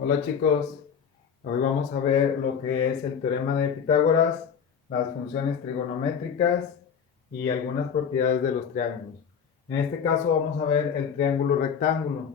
Hola chicos, hoy vamos a ver lo que es el teorema de Pitágoras, las funciones trigonométricas y algunas propiedades de los triángulos. En este caso vamos a ver el triángulo rectángulo.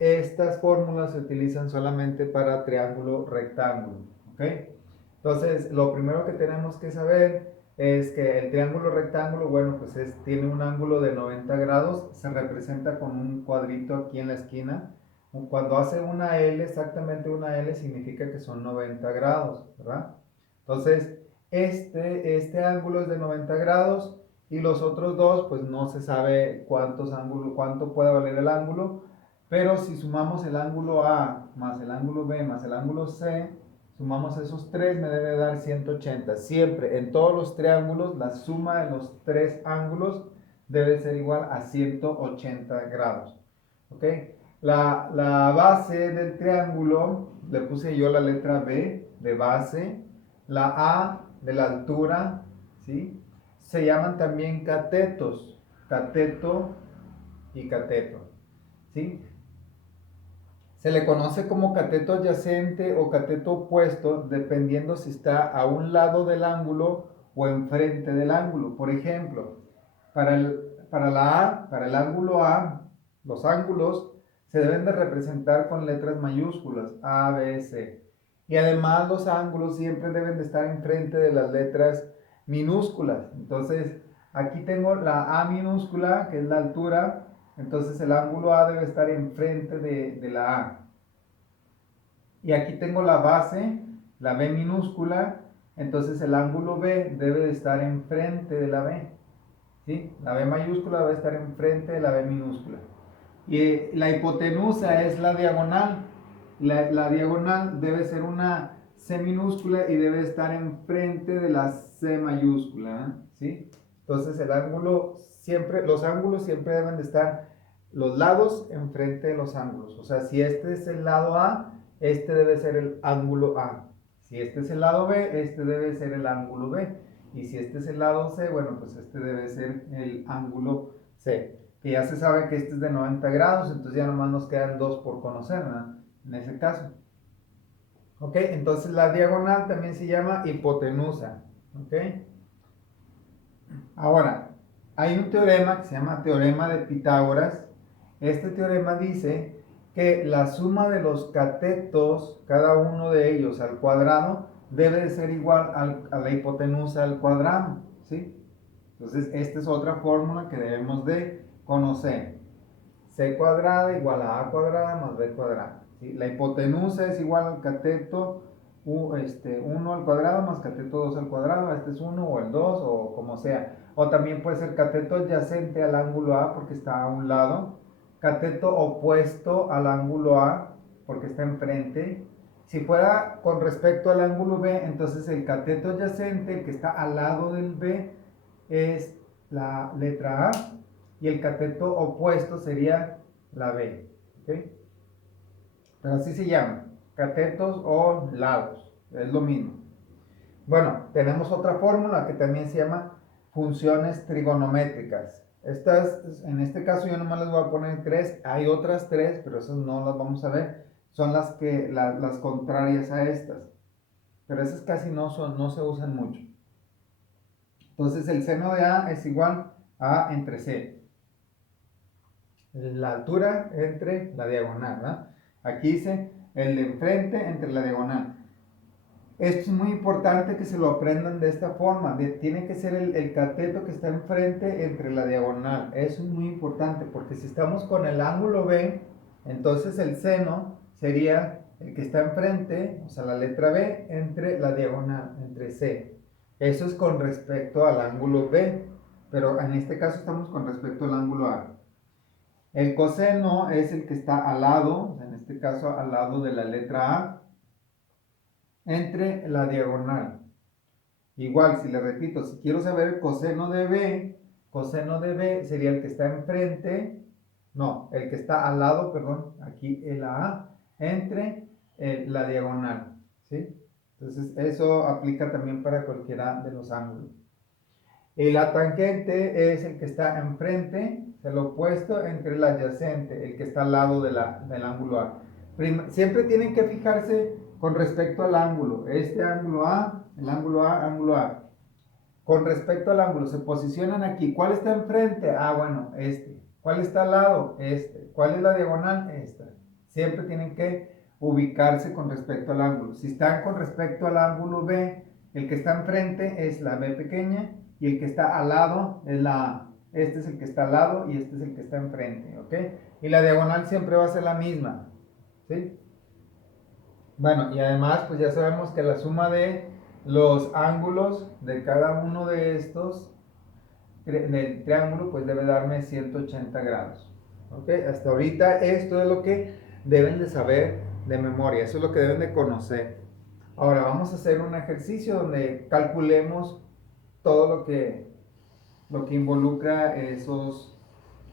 Estas fórmulas se utilizan solamente para triángulo rectángulo, ¿ok? Entonces, lo primero que tenemos que saber es que el triángulo rectángulo, bueno, pues tiene un ángulo de 90 grados, se representa con un cuadrito aquí en la esquina. Cuando hace una L, exactamente una L, significa que son 90 grados, ¿verdad? Entonces, este ángulo es de 90 grados y los otros dos, pues no se sabe cuánto puede valer el ángulo, pero si sumamos el ángulo A más el ángulo B más el ángulo C, sumamos esos tres, me debe dar 180. Siempre, en todos los triángulos, la suma de los tres ángulos debe ser igual a 180 grados. ¿Ok? La base del triángulo, le puse yo la letra B de base, la A de la altura, ¿sí? Se llaman también catetos, cateto y cateto, ¿sí? Se le conoce como cateto adyacente o cateto opuesto dependiendo si está a un lado del ángulo o enfrente del ángulo. Por ejemplo, para el ángulo A, los ángulos se deben de representar con letras mayúsculas, A, B, C. Y además los ángulos siempre deben de estar enfrente de las letras minúsculas. Entonces, aquí tengo la A minúscula, que es la altura, entonces el ángulo A debe estar enfrente de la A. Y aquí tengo la base, la B minúscula, entonces el ángulo B debe de estar enfrente de la B. ¿Sí? La B mayúscula debe estar enfrente de la B minúscula. Y la hipotenusa es la diagonal. La diagonal debe ser una C minúscula y debe estar enfrente de la C mayúscula. ¿Sí? Entonces el ángulo siempre, los ángulos siempre deben de estar los lados enfrente de los ángulos. O sea, si este es el lado A, este debe ser el ángulo A. Si este es el lado B, este debe ser el ángulo B. Y si este es el lado C, bueno, pues este debe ser el ángulo C. Que ya se sabe que este es de 90 grados, entonces ya nomás nos quedan dos por conocer, ¿verdad? En ese caso. Ok, entonces la diagonal también se llama hipotenusa. Ok, ahora, hay un teorema que se llama teorema de Pitágoras. Este teorema dice que la suma de los catetos, cada uno de ellos al cuadrado, debe de ser igual a la hipotenusa al cuadrado, ¿sí? Entonces, esta es otra fórmula que debemos de conocer. C cuadrada igual a A cuadrada más B cuadrada. ¿Sí? La hipotenusa es igual al cateto 1 al cuadrado más cateto 2 al cuadrado. Este es 1 o el 2 o como sea. O también puede ser cateto adyacente al ángulo A porque está a un lado. Cateto opuesto al ángulo A porque está enfrente. Si fuera con respecto al ángulo B, entonces el cateto adyacente, el que está al lado del B, es la letra A y el cateto opuesto sería la B. ¿Okay? Pero así se llaman, catetos o lados, es lo mismo. Bueno, tenemos otra fórmula que también se llama funciones trigonométricas. Estas, en este caso yo nomás les voy a poner tres, hay otras tres, pero esas no las vamos a ver. Son las contrarias a estas, pero esas casi no se usan mucho. Entonces el seno de A es igual a entre C. La altura entre la diagonal, ¿verdad? Aquí dice el de enfrente entre la diagonal. Esto es muy importante que se lo aprendan de esta forma. Tiene que ser el cateto que está enfrente entre la diagonal. Eso es muy importante porque si estamos con el ángulo B, entonces el seno sería el que está enfrente, o sea, la letra B, entre la diagonal, entre C. Eso es con respecto al ángulo B, pero en este caso estamos con respecto al ángulo A. El coseno es el que está al lado, en este caso al lado de la letra A, entre la diagonal. Igual, si le repito, si quiero saber el coseno de B sería el que está enfrente, no, el que está al lado, perdón, aquí el A, entre la diagonal, ¿sí? Entonces, eso aplica también para cualquiera de los ángulos. Y la tangente es el que está enfrente, el opuesto entre el adyacente, el que está al lado del ángulo A. Siempre tienen que fijarse con respecto al ángulo. Este ángulo A, el ángulo A, ángulo A. Con respecto al ángulo, se posicionan aquí. ¿Cuál está enfrente? Ah, bueno, este. ¿Cuál está al lado? Este. ¿Cuál es la diagonal? Esta. Siempre tienen que ubicarse con respecto al ángulo. Si están con respecto al ángulo B, el que está enfrente es la B pequeña y el que está al lado es la A. Este es el que está al lado y este es el que está enfrente, ¿ok? Y la diagonal siempre va a ser la misma, ¿sí? Bueno, y además, pues ya sabemos que la suma de los ángulos de cada uno de estos del triángulo, pues debe darme 180 grados. ¿Ok? Hasta ahorita esto es lo que deben de saber de memoria, eso es lo que deben de conocer. Ahora vamos a hacer un ejercicio donde calculemos todo lo que involucra esos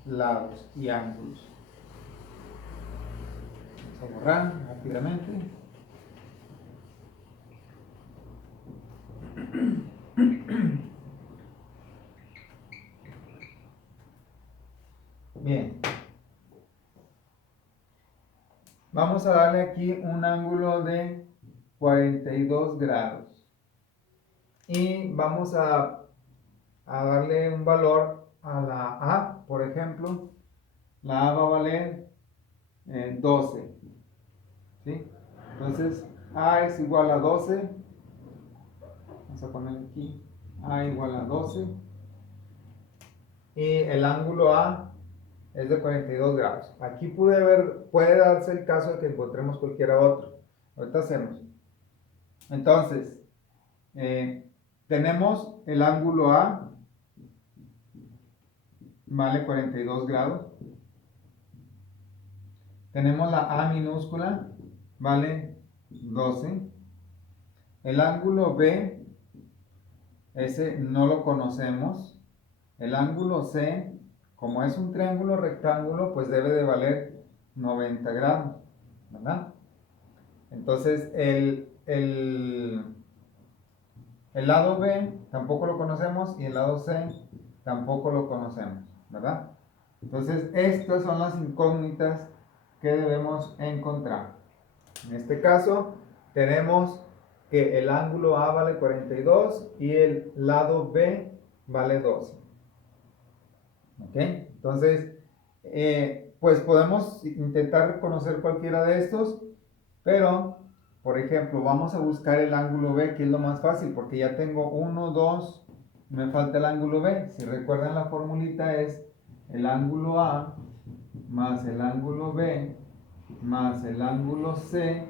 lados y ángulos. Vamos a borrar rápidamente. Bien. Vamos a darle aquí un ángulo de 42 grados. Y vamos a darle un valor a la A, por ejemplo. La A va a valer 12. ¿Sí? Entonces, A es igual a 12. Vamos a poner aquí A igual a 12. Y el ángulo A es de 42 grados. Aquí puede darse el caso de que encontremos cualquiera otro. Ahorita hacemos. Entonces, tenemos el ángulo A, vale 42 grados. Tenemos la A minúscula, vale 12. El ángulo B, ese no lo conocemos. El ángulo C, como es un triángulo rectángulo, pues debe de valer 90 grados, ¿verdad? Entonces, el lado B tampoco lo conocemos y el lado C tampoco lo conocemos, ¿verdad? Entonces, estas son las incógnitas que debemos encontrar. En este caso, tenemos que el ángulo A vale 42 y el lado B vale 12. ¿Ok? Entonces, pues podemos intentar conocer cualquiera de estos, pero, por ejemplo, vamos a buscar el ángulo B, que es lo más fácil, porque ya tengo 1, 2, me falta el ángulo B. Si recuerdan, la formulita es el ángulo A más el ángulo B más el ángulo C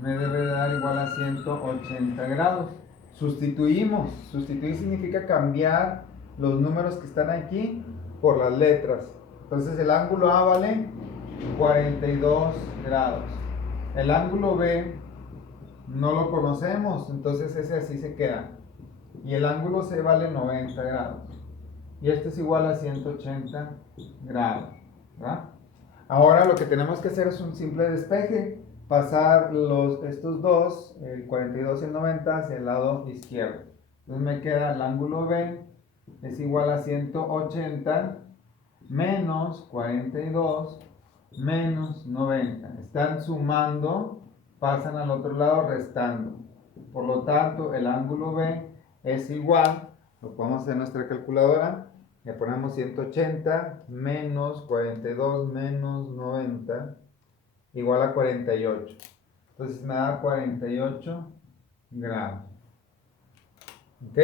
me debe dar igual a 180 grados. Sustituimos. Sustituir significa cambiar los números que están aquí por las letras. Entonces el ángulo A vale 42 grados. El ángulo B no lo conocemos, entonces ese así se queda. Y el ángulo C vale 90 grados. Y este es igual a 180 grados, ¿verdad? Ahora lo que tenemos que hacer es un simple despeje, pasar estos dos, el 42 y el 90, hacia el lado izquierdo. Entonces me queda el ángulo B es igual a 180 menos 42 menos 90. Están sumando, pasan al otro lado restando. Por lo tanto, el ángulo B es igual, lo podemos hacer en nuestra calculadora, le ponemos 180 menos 42 menos 90 igual a 48. Entonces me da 48 grados. ¿Ok?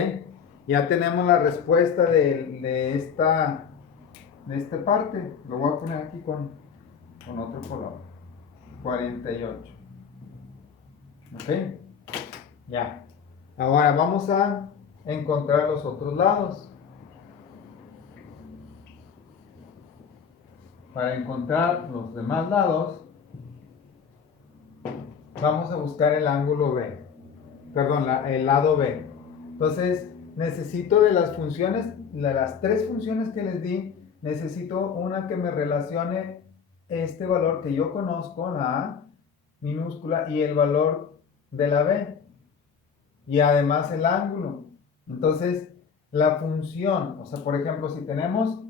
Ya tenemos la respuesta de esta parte. Lo voy a poner aquí con otro color. 48. ¿Ok? Ya. Ahora vamos a encontrar los otros lados. Para encontrar los demás lados, vamos a buscar el ángulo B. Perdón, el lado B. Entonces, necesito de las funciones, de las tres funciones que les di, necesito una que me relacione este valor que yo conozco, la A minúscula, y el valor de la B. Y además el ángulo. Entonces, la función, o sea, por ejemplo, si tenemos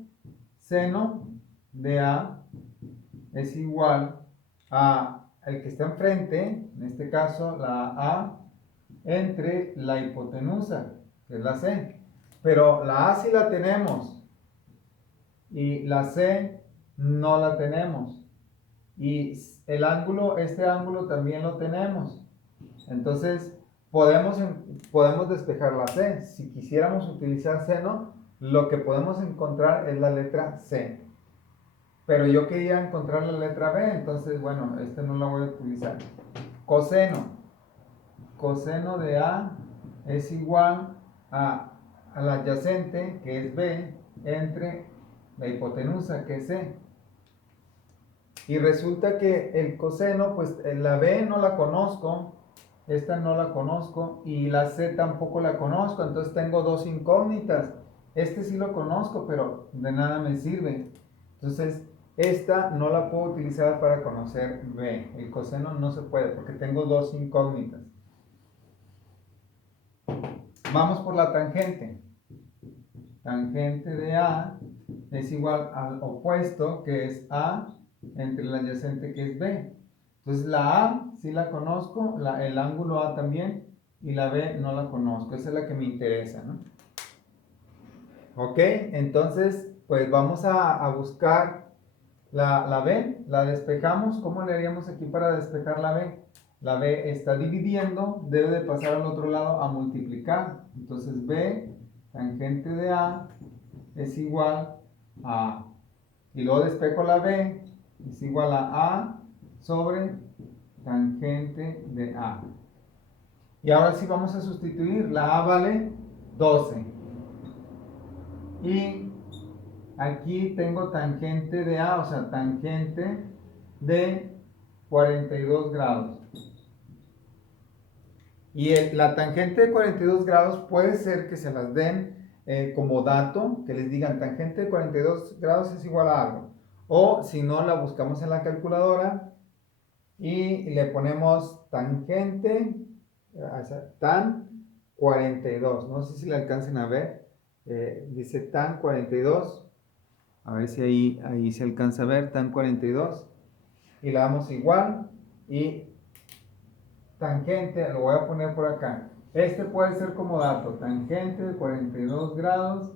seno de A es igual a el que está enfrente, en este caso la A, entre la hipotenusa, que es la C. Pero la A sí la tenemos y la C no la tenemos. Y el ángulo, este ángulo también lo tenemos. Entonces, podemos despejar la C. Si quisiéramos utilizar seno, lo que podemos encontrar es la letra C. Pero yo quería encontrar la letra B, entonces, bueno, esta no la voy a utilizar. Coseno. Coseno de A es igual a la adyacente, que es B, entre la hipotenusa, que es C. Y resulta que el coseno, pues la B no la conozco, esta no la conozco y la C tampoco la conozco, entonces tengo dos incógnitas. Este sí lo conozco, pero de nada me sirve. Entonces, esta no la puedo utilizar para conocer B. El coseno no se puede porque tengo dos incógnitas. Vamos por la tangente. Tangente de A es igual al opuesto, que es A, entre la adyacente, que es B. Entonces la A sí la conozco, el ángulo A también, y la B no la conozco. Esa es la que me interesa, ¿no? Ok, entonces pues vamos a buscar la B, la despejamos. ¿Cómo le haríamos aquí para despejar la B? La B está dividiendo, debe de pasar al otro lado a multiplicar. Entonces B, tangente de A, es igual a, y luego despejo la B, es igual a sobre tangente de A. Y ahora sí vamos a sustituir. La A vale 12. Y aquí tengo tangente de A, o sea, tangente de 42 grados. Y la tangente de 42 grados puede ser que se las den como dato, que les digan tangente de 42 grados es igual a algo. O si no, la buscamos en la calculadora y le ponemos tangente, tan 42. No sé si le alcancen a ver. Dice tan 42. A ver si ahí se alcanza a ver, tan 42. Y la damos igual. Y tangente, lo voy a poner por acá. Este puede ser como dato. Tangente de 42 grados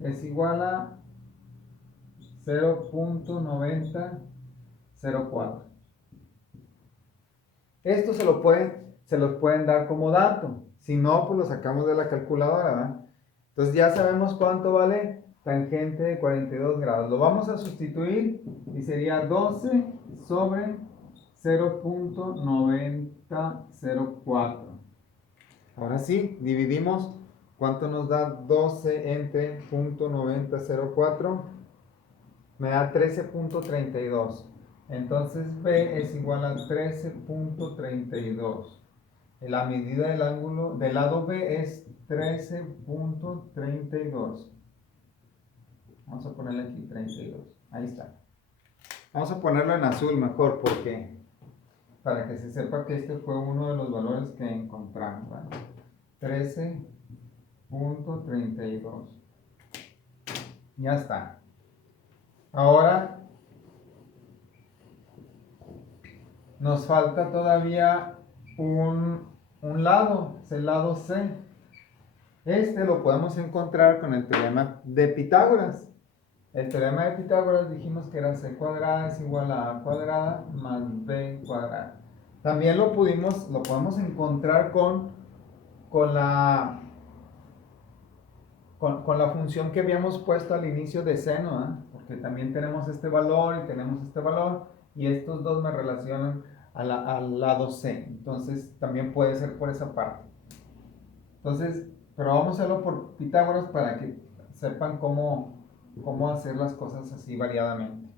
es igual a 0.9004. Esto se los pueden dar como dato. Si no, pues lo sacamos de la calculadora, ¿verdad? Entonces ya sabemos cuánto vale tangente de 42 grados. Lo vamos a sustituir y sería 12 sobre 0.9004. Ahora sí, dividimos. ¿Cuánto nos da 12 entre 0.9004? Me da 13.32. Entonces B es igual a 13.32. La medida del ángulo del lado B es 13.32. Vamos a ponerle aquí 32. Ahí está. Vamos a ponerlo en azul mejor porque para que se sepa que este fue uno de los valores que encontramos, ¿vale? 13.32. Ya está. Ahora nos falta todavía un lado, es el lado C. Este lo podemos encontrar con el teorema de Pitágoras. El teorema de Pitágoras dijimos que era C cuadrada es igual a A cuadrada más B cuadrada. También lo podemos encontrar con la función que habíamos puesto al inicio de seno, ¿eh? Porque también tenemos este valor y tenemos este valor, y estos dos me relacionan al lado C. Entonces también puede ser por esa parte. Entonces, pero vamos a hacerlo por Pitágoras para que sepan cómo hacer las cosas así variadamente.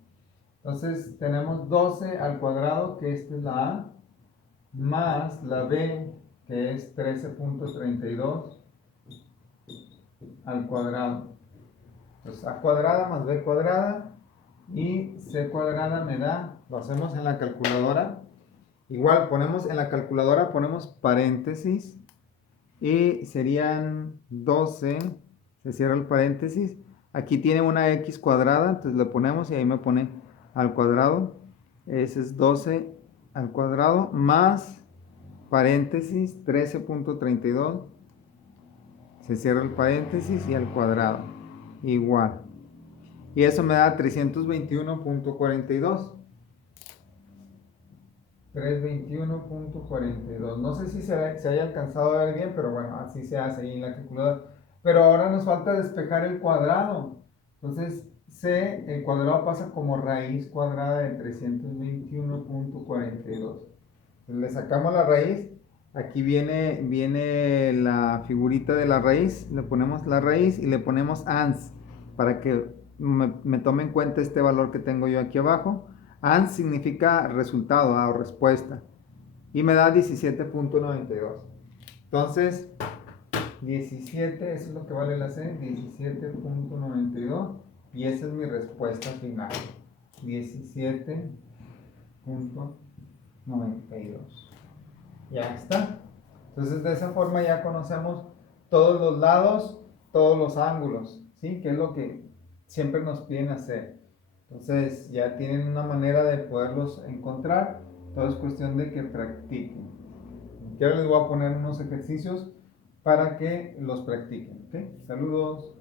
Entonces tenemos 12 al cuadrado, que esta es la A, más la B, que es 13.32 al cuadrado. Entonces A cuadrada más B cuadrada y C cuadrada me da, lo hacemos en la calculadora. Igual ponemos en la calculadora, ponemos paréntesis y serían 12, se cierra el paréntesis. Aquí tiene una x cuadrada, entonces le ponemos y ahí me pone al cuadrado. Ese es 12 al cuadrado más paréntesis 13.32, se cierra el paréntesis y al cuadrado, igual. Y eso me da 321.42. 321.42. No sé si se haya alcanzado a ver bien, pero bueno, así se hace ahí en la calculadora. Pero ahora nos falta despejar el cuadrado. Entonces, el cuadrado pasa como raíz cuadrada de 321.42. Le sacamos la raíz. Aquí viene la figurita de la raíz. Le ponemos la raíz y le ponemos ans para que me tome en cuenta este valor que tengo yo aquí abajo. Ans significa resultado o respuesta. Y me da 17.92. Entonces, 17, eso es lo que vale la C, 17.92. Y esa es mi respuesta final. 17.92. Ya está. Entonces, de esa forma ya conocemos todos los lados, todos los ángulos, ¿sí? Que es lo que siempre nos piden hacer. Entonces, ya tienen una manera de poderlos encontrar. Todo es cuestión de que practiquen. Yo les voy a poner unos ejercicios para que los practiquen, ¿ok? Saludos.